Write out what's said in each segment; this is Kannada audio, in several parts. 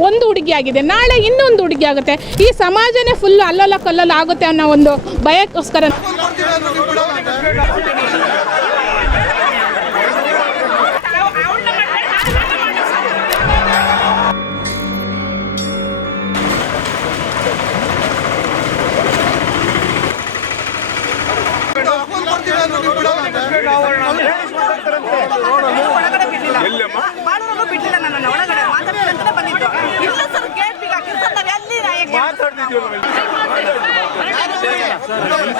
ಒಂದು ಹುಡುಗಿ ಆಗಿದೆ ನಾಳೆ ಇನ್ನೊಂದು ಹುಡುಗಿ ಆಗುತ್ತೆ ಈ ಸಮಾಜನೇ ಫುಲ್ ಅಲ್ಲಲ್ಲ ಕಲ್ಲಲ್ಲ ಆಗುತ್ತೆ ಅನ್ನೋ ಒಂದು ಭಯಕ್ಕೋಸ್ಕರ ಮಾಡೋನು ಹೇಗೆ ಎಲ್ಲರೂ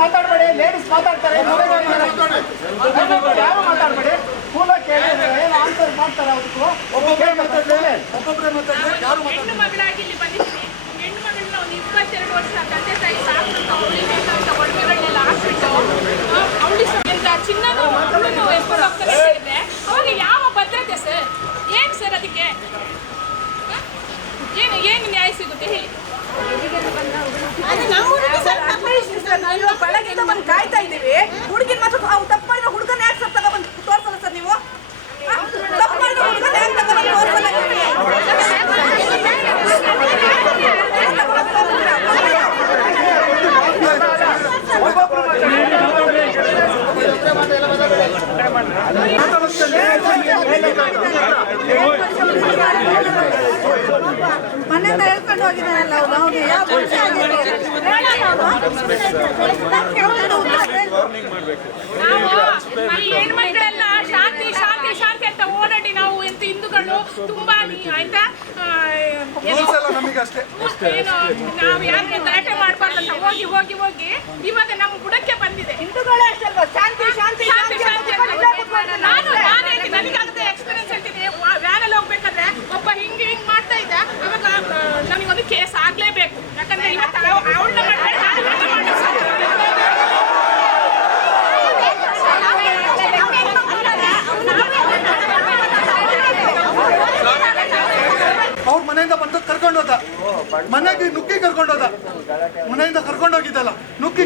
ಮಾತಾಡಬೇಡಿ ಲೇಡೀಸ್ ಮಾತಾಡ್ತಾರೆ ಯಾರು ಮಾತಾಡಬೇಡಿ ಪೂಲ ಕೇಳಿ ಏನು ಆನ್ಸರ್ ಮಾಡ್ತಾರೆ ಅದಕ್ಕೂ ಒಬ್ಬೊಬ್ಬರೇ ಮಾತಾಡ್ತಾರೆ ಒಬ್ಬೊಬ್ಬರೇ ಮಾತಾಡ್ತಾರೆ ಯಾರು ಒಂದು ಇಪ್ಪತ್ತೆರಡು ವರ್ಷ ತಂದೆ ತಾಯಿ ಸಾಕು ಅವಳಿ ಬೇಕಾದಂತ ಒಡವೆಗಳನ್ನೆಲ್ಲ ಹಾಕ್ಬಿಟ್ಟು ಅವಳಿ ಮಕ್ಕಳನ್ನು ಎತ್ಕೊಂಡು ಹೋಗ್ತಾರೆ ಹೇಳಿದ್ರೆ ಅವಾಗ ಯಾವ ಭದ್ರತೆ ಸರ್? ಏನು ಸರ್ ಅದಕ್ಕೆ? ಏನು ಏನು ನ್ಯಾಯ ಸಿಗುತ್ತೆ ಹೇಳಿ? ನಾವು ಬೆಳಗ್ಗೆಯಿಂದ ಬಂದು ಕಾಯ್ತಾ ಇದ್ದೀವಿ. ಹುಡುಗಿನ ಮಾತ್ರ ತಪ್ಪು ಮಾಡಿದ್ರೆ ಹುಡುಗನ ಯಾಕೆ ಸರ್ ತಗೊಬಂದು ತೋರ್ಸಲ್ಲ ಸರ್ ನೀವು ಆ? ತಪ್ಪು ಮಾಡಿದ್ರೆ ಹುಡುಗನ ಯಾಕೆ ತಗೊಬಂದು ತೋರ್ಸಲ್ಲ ಮನೆಯಿಂದ ಹೇಳ್ಕೊಂಡು ಹೋಗಿದ್ದಾನಲ್ಲ ಅವನು ಅವನು ಯಾವ ಹೆಣ್ಮಕ್ಳೆಲ್ಲ ಶಾಂತಿ ಶಾಂತಿ ಶಾಂತಿ ಅಂತ ಓಡಾಡಿ ನಾವು ಎಂತ ಹಿಂದೂಗಳು ತುಂಬಾ ಆಯ್ತಾ ನಾವು ಯಾರಿಗೆ ಗಲಾಟೆ ಮಾಡ್ಬಾರ್ದಂತ ಹೋಗಿ ಹೋಗಿ ಹೋಗಿ. ಇವಾಗ ನಮ್ಮ ಬುಡಕ್ಕೆ ಬಂದಿದೆ. ಹಿಂದೂಗಳೇ ಅಷ್ಟೇ ಅಲ್ವಾ? ಶಾಂತಿ ಶಾಂತಿ ಶಾಂತಿ ಶಾಂತಿ ಅಂತ ನಾನು ನಾನು ಹೇಳ್ತೀನಿ ನನಗಾಗುತ್ತೆ ಎಕ್ಸ್ಪೀರಿಯನ್ಸ್ ಹೇಳ್ತೀನಿ ವ್ಯಾನಲ್ಲಿ ಹೋಗ್ಬೇಕಾದ್ರೆ ಒಬ್ಬ ಹಿಂಗೆ ಹಿಂಗೆ ಮಾಡ್ತಾ ಇದ್ದ ಅವಾಗ ಆ, ನನಗೊಂದು ಕೇಸ್ ಆಗ್ಲೇಬೇಕು ಯಾಕಂದ್ರೆ ಇವತ್ತು ಅವಳನ್ನ ಮಾಡ್ತಾರೆ ನಾನು ಮಾಡ್ಬೇಕು ಅವ್ರ ಮನೆಯಿಂದ ಬಂದು ಕರ್ಕೊಂಡು ಹೋದ ಮನೆಗೆ ನುಗ್ಗಿ ಕರ್ಕೊಂಡೋದ. ಮನೆಯಿಂದ ಕರ್ಕೊಂಡು ಹೋಗಿದ್ದಲ್ಲ ನುಗ್ಗಿ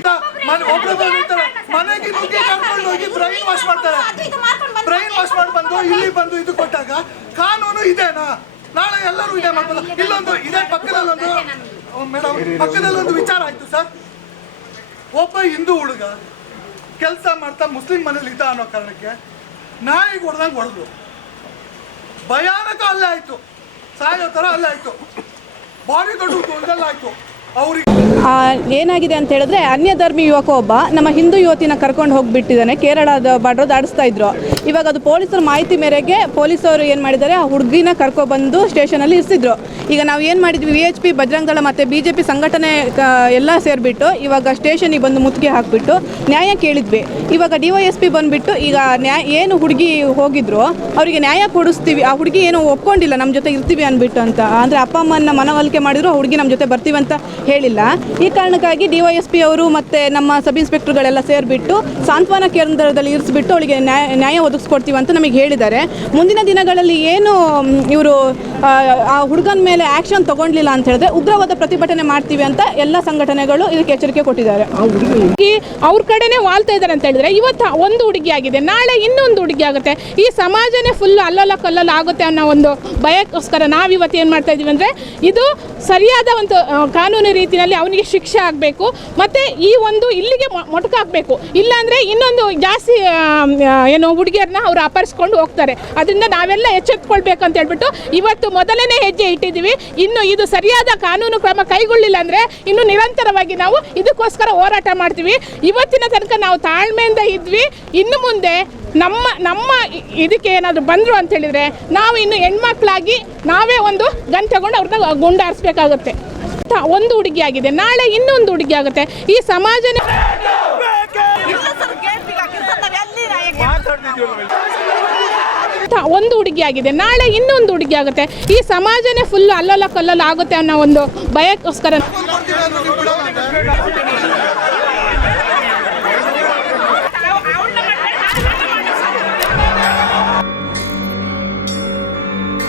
ಮನೆ ಒಬ್ರೊಬ್ರು ಇರ್ತಾರೆ ಮನೆಗೆ ನುಗ್ಗಿ ಕರ್ಕೊಂಡು ಹೋಗಿ ಬ್ರೈನ್ ವಾಶ್ ಮಾಡ್ತಾರೆ. ಬ್ರೈನ್ ವಾಶ್ ಮಾಡಿ ಬಂದು ಇಲ್ಲಿ ಬಂದು ಇದು ಕೊಟ್ಟಾಗ ಕಾನೂನು ಇದೇನಾ? ನಾಳೆ ಎಲ್ಲರೂ ಇದೆ ಮಾಡ್ಬೋದು ಇಲ್ಲೊಂದು ಇದೇ ಪಕ್ಕದಲ್ಲೊಂದು ಮೇಡಮ್ ಪಕ್ಕದಲ್ಲೊಂದು ವಿಚಾರ ಆಯ್ತು ಸರ್. ಒಬ್ಬ ಹಿಂದೂ ಹುಡುಗ ಕೆಲಸ ಮಾಡ್ತಾ ಮುಸ್ಲಿಂ ಮನೇಲಿ ಇದ್ದ ಅನ್ನೋ ಕಾರಣಕ್ಕೆ ನಾಯಿಗೆ ಹೊಡೆದಂಗೆ ಹೊಡೆದ್ರು ಭಯಾನಕ ಅಲ್ಲೇ ಆಯ್ತು. ಸಾಯೋ ಥರ ಅಲ್ಲೇ ಆಯ್ತು. ಭಾರಿ ದೊಡ್ಡ ಗೊಂದಲ ಆಯ್ತು ಏನಾಗಿದೆ ಅಂತ ಹೇಳಿದ್ರೆ ಅನ್ಯ ಧರ್ಮಿ ಯುವಕ ಒಬ್ಬ ನಮ್ಮ ಹಿಂದೂ ಯುವತಿನ ಕರ್ಕೊಂಡು ಹೋಗಿಬಿಟ್ಟಿದ್ದಾನೆ. ಕೇರಳದ ಬಾರ್ಡ್ರ್ ದಾಡಿಸ್ತಾ ಇದ್ರು. ಇವಾಗ ಅದು ಪೊಲೀಸರ ಮಾಹಿತಿ ಮೇರೆಗೆ ಪೊಲೀಸರು ಏನು ಮಾಡಿದ್ದಾರೆ, ಆ ಹುಡುಗಿನ ಕರ್ಕೊಬಂದು ಸ್ಟೇಷನಲ್ಲಿ ಇರಿಸಿದ್ರು. ಈಗ ನಾವು ಏನು ಮಾಡಿದ್ವಿ ವಿ ಎಚ್ ಪಿ ಬಜರಂಗದಳ ಮತ್ತು ಬಿ ಜೆ ಪಿ ಸಂಘಟನೆ ಎಲ್ಲ ಸೇರಿಬಿಟ್ಟು ಇವಾಗ ಸ್ಟೇಷನಿಗೆ ಬಂದು ಮುತ್ತಿಗೆ ಹಾಕಿಬಿಟ್ಟು ನ್ಯಾಯ ಕೇಳಿದ್ವಿ. ಇವಾಗ ಡಿ ವೈ ಎಸ್ ಪಿ ಬಂದುಬಿಟ್ಟು ಈಗ ನ್ಯಾಯ, ಏನು ಹುಡುಗಿ ಹೋಗಿದ್ರು, ಅವರಿಗೆ ನ್ಯಾಯ ಕೊಡಿಸ್ತೀವಿ. ಆ ಹುಡುಗಿ ಏನು ಒಪ್ಕೊಂಡಿಲ್ಲ ನಮ್ಮ ಜೊತೆ ಇರ್ತೀವಿ ಅಂದ್ಬಿಟ್ಟು ಅಂತ. ಅಂದರೆ ಅಪ್ಪ ಅಮ್ಮನ ಮನವೊಲಿಕೆ ಮಾಡಿದ್ರು, ಆ ಹುಡುಗಿ ನಮ್ಮ ಜೊತೆ ಬರ್ತೀವಿ ಅಂತ ಹೇಳಿಲ್ಲ. ಈ ಕಾರಣಕ್ಕಾಗಿ ಡಿ ವೈ ಎಸ್ ಪಿ ಅವರು ಮತ್ತು ನಮ್ಮ ಸಬ್ ಇನ್ಸ್ಪೆಕ್ಟರ್ಗಳೆಲ್ಲ ಸೇರಿಬಿಟ್ಟು ಸಾಂತ್ವನ ಕೇಂದ್ರದಲ್ಲಿ ಇರಿಸ್ಬಿಟ್ಟು ಅವಳಿಗೆ ನ್ಯಾಯ ನ್ಯಾಯ ಒದಗಿಸ್ಕೊಡ್ತೀವಿ ಅಂತ ನಮಗೆ ಹೇಳಿದ್ದಾರೆ. ಮುಂದಿನ ದಿನಗಳಲ್ಲಿ ಏನು ಇವರು ಆ ಹುಡುಗನ ಮೇಲೆ ಆ್ಯಕ್ಷನ್ ತಗೊಂಡಿಲ್ಲ ಅಂತ ಹೇಳಿದ್ರೆ ಉಗ್ರವಾದ ಪ್ರತಿಭಟನೆ ಮಾಡ್ತೀವಿ ಅಂತ ಎಲ್ಲ ಸಂಘಟನೆಗಳು ಇದಕ್ಕೆ ಎಚ್ಚರಿಕೆ ಕೊಟ್ಟಿದ್ದಾರೆ. ಈ ಅವ್ರ ಕಡೆನೇ ವಾಲ್ತಾ ಇದ್ದಾರೆ ಅಂತ ಹೇಳಿದ್ರೆ ಇವತ್ತು ಒಂದು ಹುಡುಗಿ ಆಗಿದೆ ನಾಳೆ ಇನ್ನೊಂದು ಹುಡುಗಿ ಆಗುತ್ತೆ. ಈ ಸಮಾಜನೇ ಫುಲ್ ಅಲ್ಲಲ್ಲ ಕಲ್ಲಲ್ಲ ಆಗುತ್ತೆ ಅನ್ನೋ ಒಂದು ಭಯಕ್ಕೋಸ್ಕರ ನಾವು ಇವತ್ತು ಏನು ಮಾಡ್ತಾ ಇದೀವಿ ಅಂದರೆ ಇದು ಸರಿಯಾದ ಒಂದು ಕಾನೂನು ರೀತಿಯಲ್ಲಿ ಅವನಿಗೆ ಶಿಕ್ಷೆ ಆಗಬೇಕು. ಮತ್ತು ಈ ಒಂದು ಇಲ್ಲಿಗೆ ಮೊಟಕಾಗಬೇಕು ಇಲ್ಲಾಂದರೆ ಇನ್ನೊಂದು ಜಾಸ್ತಿ ಏನು ಹುಡುಗಿಯರನ್ನ ಅವರು ಅಪರಿಸ್ಕೊಂಡು ಹೋಗ್ತಾರೆ. ಅದರಿಂದ ನಾವೆಲ್ಲ ಎಚ್ಚೆತ್ಕೊಳ್ಬೇಕು ಅಂತ ಹೇಳ್ಬಿಟ್ಟು ಇವತ್ತು ಮೊದಲನೇ ಹೆಜ್ಜೆ ಇಟ್ಟಿದ್ದೀವಿ. ಇನ್ನು ಇದು ಸರಿಯಾದ ಕಾನೂನು ಕ್ರಮ ಕೈಗೊಳ್ಳಿಲ್ಲ ಅಂದರೆ ಇನ್ನು ನಿರಂತರವಾಗಿ ನಾವು ಇದಕ್ಕೋಸ್ಕರ ಹೋರಾಟ ಮಾಡ್ತೀವಿ. ಇವತ್ತಿನ ತನಕ ನಾವು ತಾಳ್ಮೆಯಿಂದ ಇದ್ವಿ. ಇನ್ನು ಮುಂದೆ ನಮ್ಮ ನಮ್ಮ ಇದಕ್ಕೆ ಏನಾದರೂ ಬಂದರು ಅಂತ ಹೇಳಿದರೆ ನಾವು ಇನ್ನು ಹೆಣ್ಮಕ್ಳಾಗಿ ನಾವೇ ಒಂದು ಗನ್ ತಗೊಂಡು ಅವ್ರನ್ನ ಗುಂಡಾರಿಸ್ಬೇಕಾಗುತ್ತೆ. ತ- ಒಂದು ಹುಡುಗಿ ಆಗಿದೆ. ನಾಳೆ ಇನ್ನೊಂದು ಹುಡುಗಿ ಆಗುತ್ತೆ. ಈ ಸಮಾಜನೇ ಒಂದು ಹುಡುಗಿ ಆಗಿದೆ. ನಾಳೆ ಇನ್ನೊಂದು ಹುಡುಗಿ ಆಗುತ್ತೆ. ಈ ಸಮಾಜನೇ ಫುಲ್ ಅಲ್ಲಲ್ಲ ಕಲ್ಲಲ್ಲ ಆಗುತ್ತೆ ಅನ್ನೋ ಒಂದು ಭಯಕ್ಕೋಸ್ಕರ